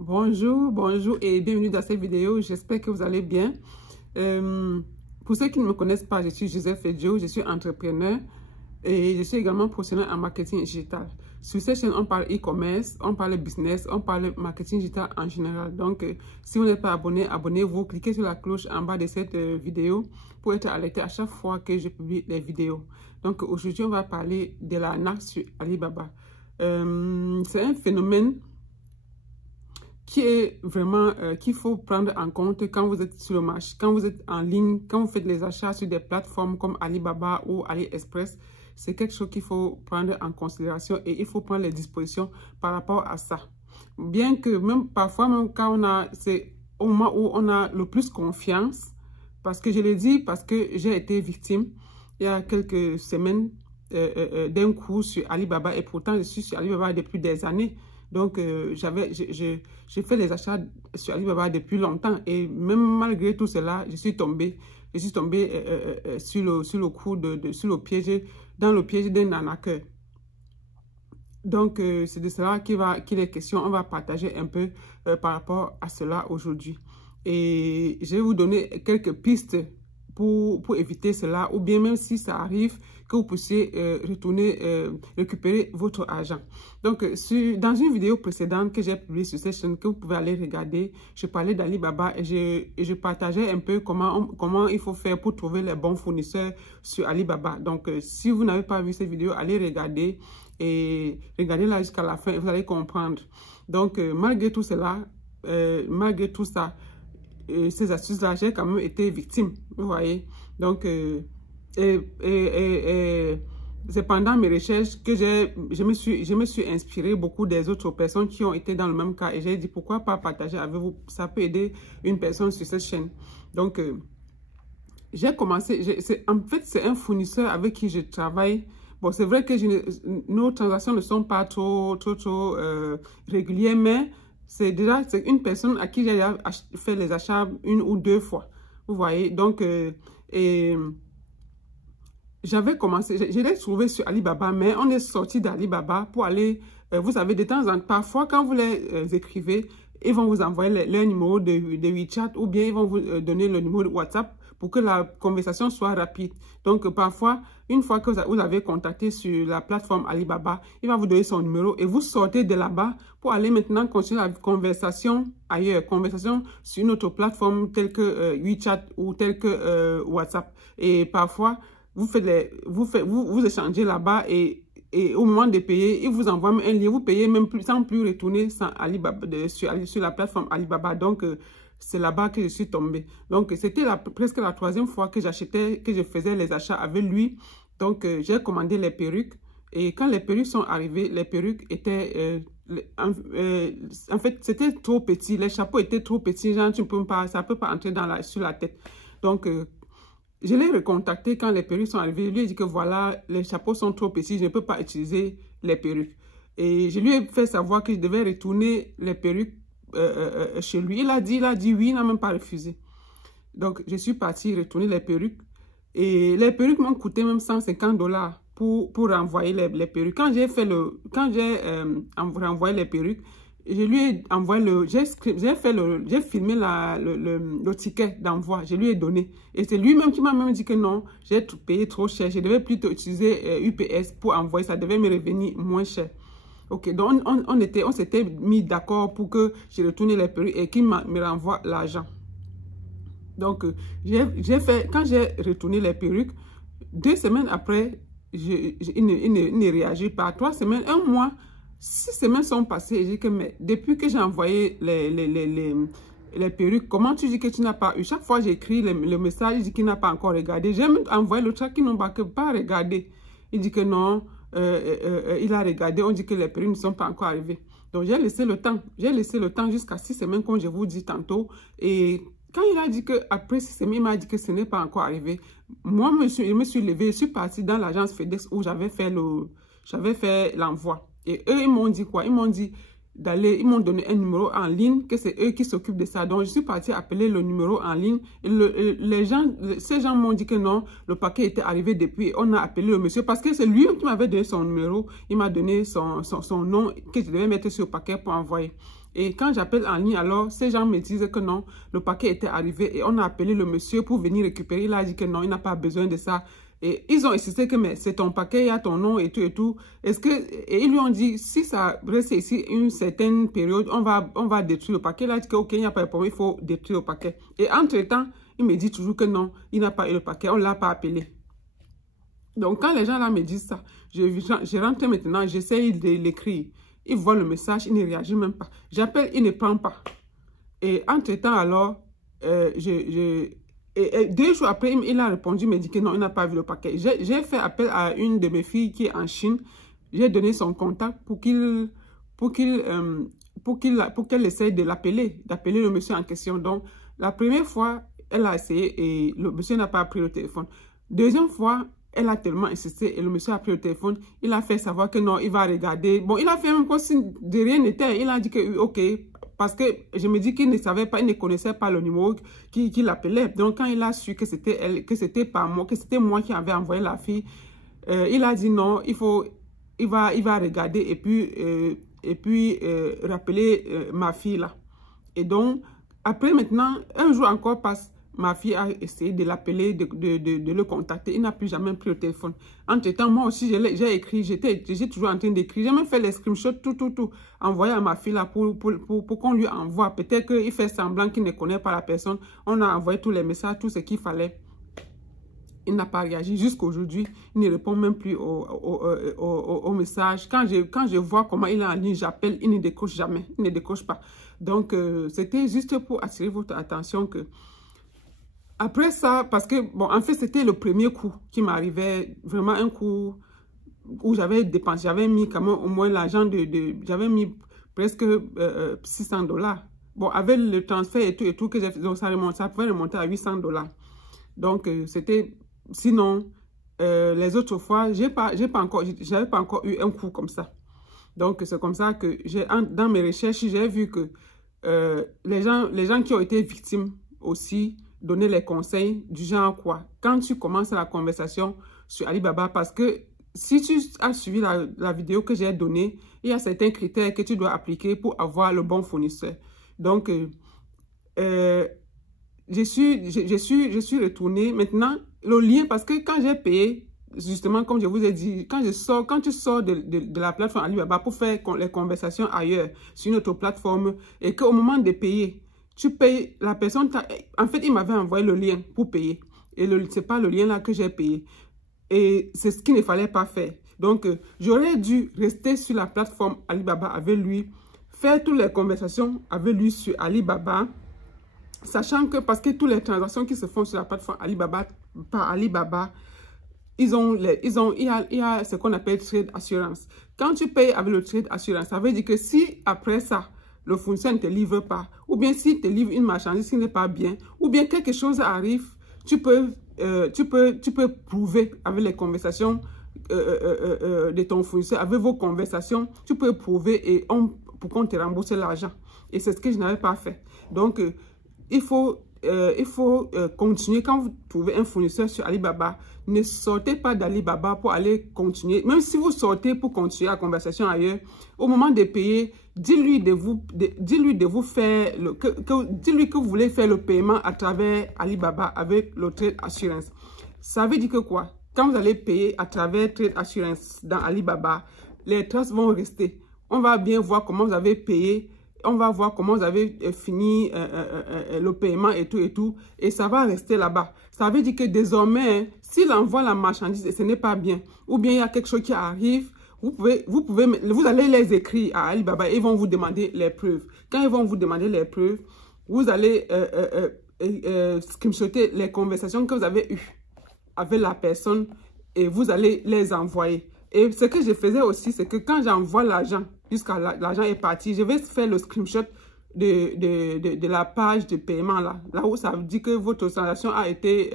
Bonjour et bienvenue dans cette vidéo. J'espère que vous allez bien. Pour ceux qui ne me connaissent pas, je suis Joseph Edjo, je suis entrepreneur et je suis également professionnel en marketing digital. Sur cette chaîne, on parle e-commerce, on parle business, on parle marketing digital en général. Donc, si vous n'êtes pas abonné, abonnez-vous, cliquez sur la cloche en bas de cette vidéo pour être alerté à chaque fois que je publie des vidéos. Donc, aujourd'hui, on va parler de l'arnaque sur Alibaba. C'est un phénomène qui est vraiment, qu'il faut prendre en compte quand vous êtes sur le marché, quand vous êtes en ligne, quand vous faites les achats sur des plateformes comme Alibaba ou AliExpress. C'est quelque chose qu'il faut prendre en considération et il faut prendre les dispositions par rapport à ça. Bien que même parfois, même quand on a, c'est au moment où on a le plus confiance, parce que je l'ai dit, parce que j'ai été victime il y a quelques semaines d'un coup sur Alibaba et pourtant je suis sur Alibaba depuis des années. Donc, j'ai fait les achats sur Alibaba depuis longtemps et même malgré tout cela, je suis tombée sur le coup sur le piège, dans le piège d'un arnaqueur. Donc, c'est de cela qu'il est question. On va partager un peu par rapport à cela aujourd'hui. Et je vais vous donner quelques pistes pour éviter cela, ou bien même si ça arrive, que vous puissiez récupérer votre argent. Donc, dans une vidéo précédente que j'ai publiée sur cette chaîne, que vous pouvez aller regarder, je parlais d'Alibaba et je partageais un peu comment il faut faire pour trouver les bons fournisseurs sur Alibaba. Donc, si vous n'avez pas vu cette vidéo, allez regarder et regardez-la jusqu'à la fin et vous allez comprendre. Donc, malgré tout cela, malgré tout ça, ces astuces-là, j'ai quand même été victime, vous voyez. Donc, c'est pendant mes recherches que je me suis inspirée beaucoup des autres personnes qui ont été dans le même cas. Et j'ai dit, pourquoi pas partager avec vous? Ça peut aider une personne sur cette chaîne. Donc, j'ai commencé, en fait, c'est un fournisseur avec qui je travaille. Bon, c'est vrai que nos transactions ne sont pas trop régulières, mais c'est une personne à qui j'ai fait les achats une ou deux fois. Vous voyez, donc, j'avais commencé, je l'ai trouvé sur Alibaba, mais on est sorti d'Alibaba pour aller, vous savez, de temps en temps, parfois quand vous les écrivez, ils vont vous envoyer leur numéro de WeChat ou bien ils vont vous donner le numéro de WhatsApp pour que la conversation soit rapide. Donc, parfois, une fois que vous avez contacté sur la plateforme Alibaba, il va vous donner son numéro et vous sortez de là-bas pour aller maintenant continuer la conversation ailleurs, conversation sur une autre plateforme telle que WeChat ou telle que WhatsApp. Et parfois, vous échangez là-bas et au moment de payer, ils vous envoient un lien, vous payez même plus, sans plus retourner sans Alibaba, sur la plateforme Alibaba. Donc, c'est là-bas que je suis tombée. Donc, c'était presque la troisième fois que je faisais les achats avec lui. Donc, j'ai commandé les perruques. Et quand les perruques sont arrivées, les perruques étaient... en fait, c'était trop petit. Les chapeaux étaient trop petits. Genre, ça ne peut pas entrer sur la tête. Donc, je l'ai recontacté quand les perruques sont arrivées. Je lui ai dit que voilà, les chapeaux sont trop petits. Je ne peux pas utiliser les perruques. Et je lui ai fait savoir que je devais retourner les perruques chez lui. Il a dit oui, il n'a même pas refusé. Donc, je suis partie retourner les perruques. Et les perruques m'ont coûté même 150 $ pour renvoyer les perruques. Quand j'ai renvoyé les perruques, je lui ai envoyé j'ai filmé le ticket d'envoi. Je lui ai donné. Et c'est lui-même qui m'a même dit que non, j'ai payé trop cher. Je devais plutôt utiliser UPS pour envoyer. Ça devait me revenir moins cher. Ok, donc on s'était mis d'accord pour que je retourne les perruques et qu'il me renvoie l'argent. Donc, quand j'ai retourné les perruques, 2 semaines après, il ne réagit pas. 3 semaines, 1 mois, 6 semaines sont passées. Et j'ai dit que, mais depuis que j'ai envoyé les perruques, comment tu dis que tu n'as pas eu? Chaque fois, j'écris le message, il dit qu'il n'a pas encore regardé. J'ai même envoyé le chat qui n'ont pas regardé. Il dit que non. Il a regardé, on dit que les perruques ne sont pas encore arrivées. Donc, j'ai laissé le temps. J'ai laissé le temps jusqu'à 6 semaines, comme je vous dis tantôt. Et quand il a dit qu'après 6 semaines, il m'a dit que ce n'est pas encore arrivé. Moi, je me suis levée, je suis partie dans l'agence FedEx où j'avais fait l'envoi. Et eux, ils m'ont dit quoi? Ils m'ont dit, ils m'ont donné un numéro en ligne, que c'est eux qui s'occupent de ça. Donc, je suis partie appeler le numéro en ligne. Et ces gens m'ont dit que non, le paquet était arrivé depuis. On a appelé le monsieur parce que c'est lui qui m'avait donné son numéro. Il m'a donné son nom que je devais mettre sur le paquet pour envoyer. Et quand j'appelle en ligne, alors, ces gens me disent que non, le paquet était arrivé et on a appelé le monsieur pour venir récupérer. Il a dit que non, il n'a pas besoin de ça. Et ils ont insisté que mais c'est ton paquet, il y a ton nom et tout et tout. Et ils lui ont dit, si ça reste ici une certaine période, on va détruire le paquet. Il a dit que ok, il n'y a pas de problème, il faut détruire le paquet. Et entre-temps, il me dit toujours que non, il n'a pas eu le paquet, on ne l'a pas appelé. Donc quand les gens là me disent ça, je rentre maintenant, j'essaye de l'écrire. Il voit le message, il ne réagit même pas. J'appelle, il ne prend pas. Et entre-temps alors, et 2 jours après, il a répondu, il m'a dit que non, il n'a pas vu le paquet. J'ai fait appel à une de mes filles qui est en Chine. J'ai donné son contact pour qu'elle essaie de d'appeler le monsieur en question. Donc, la première fois, elle a essayé et le monsieur n'a pas pris le téléphone. Deuxième fois, elle a tellement insisté et le monsieur a pris le téléphone. Il a fait savoir que non, il va regarder. Bon, il a fait même comme si de rien n'était. Il a dit que ok, parce que je me dis qu'il ne savait pas, il ne connaissait pas le numéro qui l'appelait. Donc, quand il a su que c'était elle, que c'était pas moi, que c'était moi qui avais envoyé la fille, il a dit non, il va regarder et puis rappeler ma fille là. Et donc, après maintenant, un jour encore passe. Ma fille a essayé de l'appeler, de le contacter. Il n'a plus jamais pris le téléphone. Entre-temps, moi aussi, j'ai écrit, j'étais toujours en train d'écrire. J'ai même fait les screenshots, tout, envoyé à ma fille là pour qu'on lui envoie. Peut-être qu'il fait semblant qu'il ne connaît pas la personne. On a envoyé tous les messages, tout ce qu'il fallait. Il n'a pas réagi jusqu'à aujourd'hui. Il ne répond même plus aux messages. Quand je vois comment il est en ligne, j'appelle, il ne décroche jamais. Il ne décroche pas. Donc, c'était juste pour attirer votre attention que après ça, parce que, bon, en fait, c'était le premier coup qui m'arrivait, vraiment un coup où j'avais dépensé, j'avais mis quand même au moins l'argent j'avais mis presque $600. Bon, avec le transfert et tout que j'ai fait, donc ça pouvait remonter à $800. Donc, c'était, sinon, les autres fois, j'avais pas encore eu un coup comme ça. Donc, c'est comme ça que dans mes recherches, j'ai vu que les gens qui ont été victimes aussi, donner les conseils du genre quoi. Quand tu commences la conversation sur Alibaba, parce que si tu as suivi la vidéo que j'ai donnée, il y a certains critères que tu dois appliquer pour avoir le bon fournisseur. Donc, je suis retournée. Maintenant, le lien, parce que quand j'ai payé, justement, comme je vous ai dit, quand tu sors de la plateforme Alibaba pour faire les conversations ailleurs, sur une autre plateforme, et qu'au moment de payer, tu payes, la personne, en fait, il m'avait envoyé le lien pour payer. Et ce n'est pas le lien là que j'ai payé. Et c'est ce qu'il ne fallait pas faire. Donc, j'aurais dû rester sur la plateforme Alibaba avec lui, faire toutes les conversations avec lui sur Alibaba, sachant que, parce que toutes les transactions qui se font sur la plateforme Alibaba, par Alibaba, il y a ce qu'on appelle trade assurance. Quand tu payes avec le trade assurance, ça veut dire que si après ça, le fournisseur ne te livre pas, ou bien s'il te livre une marchandise qui n'est pas bien, ou bien quelque chose arrive, tu peux prouver avec les conversations de ton fournisseur, avec vos conversations, tu peux prouver pour qu'on te rembourse l'argent. Et c'est ce que je n'avais pas fait. Donc, il faut continuer. Quand vous trouvez un fournisseur sur Alibaba, ne sortez pas d'Alibaba pour aller continuer. Même si vous sortez pour continuer la conversation ailleurs, au moment de payer, dis-lui que vous voulez faire le paiement à travers Alibaba avec le Trade Assurance. Ça veut dire que quoi? Quand vous allez payer à travers Trade Assurance dans Alibaba, les traces vont rester. On va bien voir comment vous avez payé. On va voir comment vous avez fini le paiement et tout. Et ça va rester là-bas. Ça veut dire que désormais, s'il envoie la marchandise et ce n'est pas bien, ou bien il y a quelque chose qui arrive, vous allez les écrire à Alibaba et ils vont vous demander les preuves. Quand ils vont vous demander les preuves, vous allez screenshotter les conversations que vous avez eues avec la personne et vous allez les envoyer. Et ce que je faisais aussi, c'est que quand j'envoie l'argent, jusqu'à l'argent est parti, je vais faire le screenshot de la page de paiement là où ça dit que votre transaction a été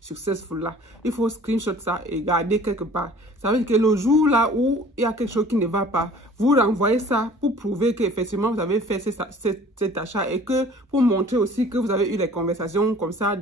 successful là. Il faut screenshot ça et garder quelque part. Ça veut dire que le jour là où il y a quelque chose qui ne va pas, vous renvoyez ça pour prouver qu'effectivement vous avez fait cet achat et que pour montrer aussi que vous avez eu des conversations comme ça,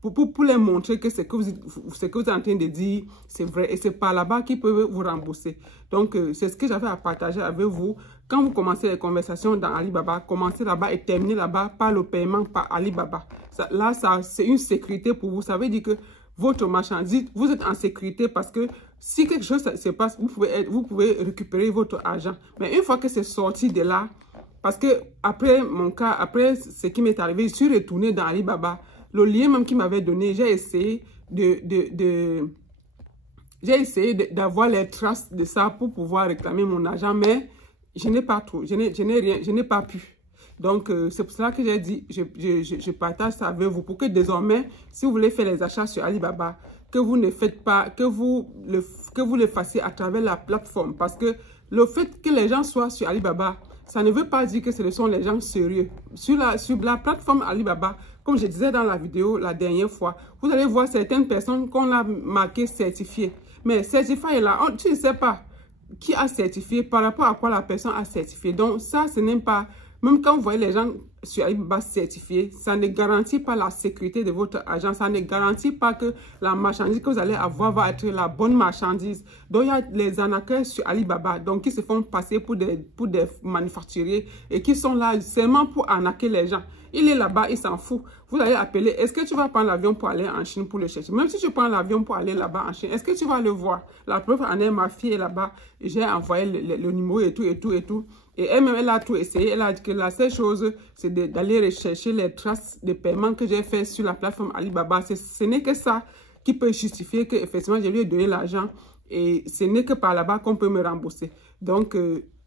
pour les montrer que ce que vous êtes en train de dire, c'est vrai. Et c'est par là-bas qu'ils peuvent vous rembourser. Donc, c'est ce que j'avais à partager avec vous. Quand vous commencez les conversations dans Alibaba, commencez là-bas et terminez là-bas par le paiement par Alibaba. Là, c'est une sécurité pour vous. Ça veut dire que votre marchandise, vous êtes en sécurité parce que si quelque chose se passe, vous pouvez récupérer votre argent. Mais une fois que c'est sorti de là, parce que après mon cas, après ce qui m'est arrivé, je suis retournée dans Alibaba. Le lien même qu'il m'avait donné, j'ai essayé d'avoir les traces de ça pour pouvoir réclamer mon argent, mais je n'ai pas tout, je n'ai pas pu. Donc, c'est pour cela que j'ai dit, je partage ça avec vous pour que désormais, si vous voulez faire les achats sur Alibaba, que vous ne faites pas, que vous le fassiez à travers la plateforme. Parce que le fait que les gens soient sur Alibaba, ça ne veut pas dire que ce sont les gens sérieux. Sur la plateforme Alibaba, comme je disais dans la vidéo la dernière fois, vous allez voir certaines personnes qu'on a marqué certifiées. Mais certifié là, tu ne sais pas qui a certifié, par rapport à quoi la personne a certifié. Donc ça, ce n'est pas... Même quand vous voyez les gens sur Alibaba certifiés, ça ne garantit pas la sécurité de votre argent. Ça ne garantit pas que la marchandise que vous allez avoir va être la bonne marchandise. Donc, il y a les arnaqueurs sur Alibaba, donc qui se font passer pour des manufacturiers et qui sont là seulement pour arnaquer les gens. Il est là-bas, il s'en fout. Vous allez appeler, est-ce que tu vas prendre l'avion pour aller en Chine pour le chercher? Même si tu prends l'avion pour aller là-bas en Chine, est-ce que tu vas le voir? La preuve en est, ma fille est là-bas. J'ai envoyé le numéro et tout. Et elle-même, elle a tout essayé. Elle a dit que la seule chose, c'est d'aller rechercher les traces de paiement que j'ai fait sur la plateforme Alibaba. Ce n'est que ça qui peut justifier qu'effectivement, je lui ai donné l'argent. Et ce n'est que par là-bas qu'on peut me rembourser. Donc,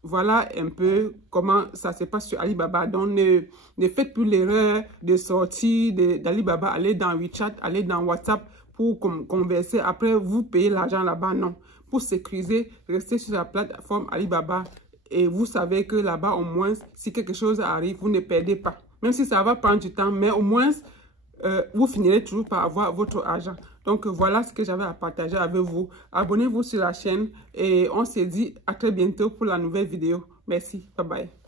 voilà un peu comment ça se passe sur Alibaba. Donc, ne faites plus l'erreur de sortir d'Alibaba, aller dans WeChat, aller dans WhatsApp pour converser. Après, vous payez l'argent là-bas. Non. Pour sécuriser, restez sur la plateforme Alibaba. Et vous savez que là-bas, au moins, si quelque chose arrive, vous ne perdez pas. Même si ça va prendre du temps, mais au moins, vous finirez toujours par avoir votre argent. Donc, voilà ce que j'avais à partager avec vous. Abonnez-vous sur la chaîne et on se dit à très bientôt pour la nouvelle vidéo. Merci. Bye bye.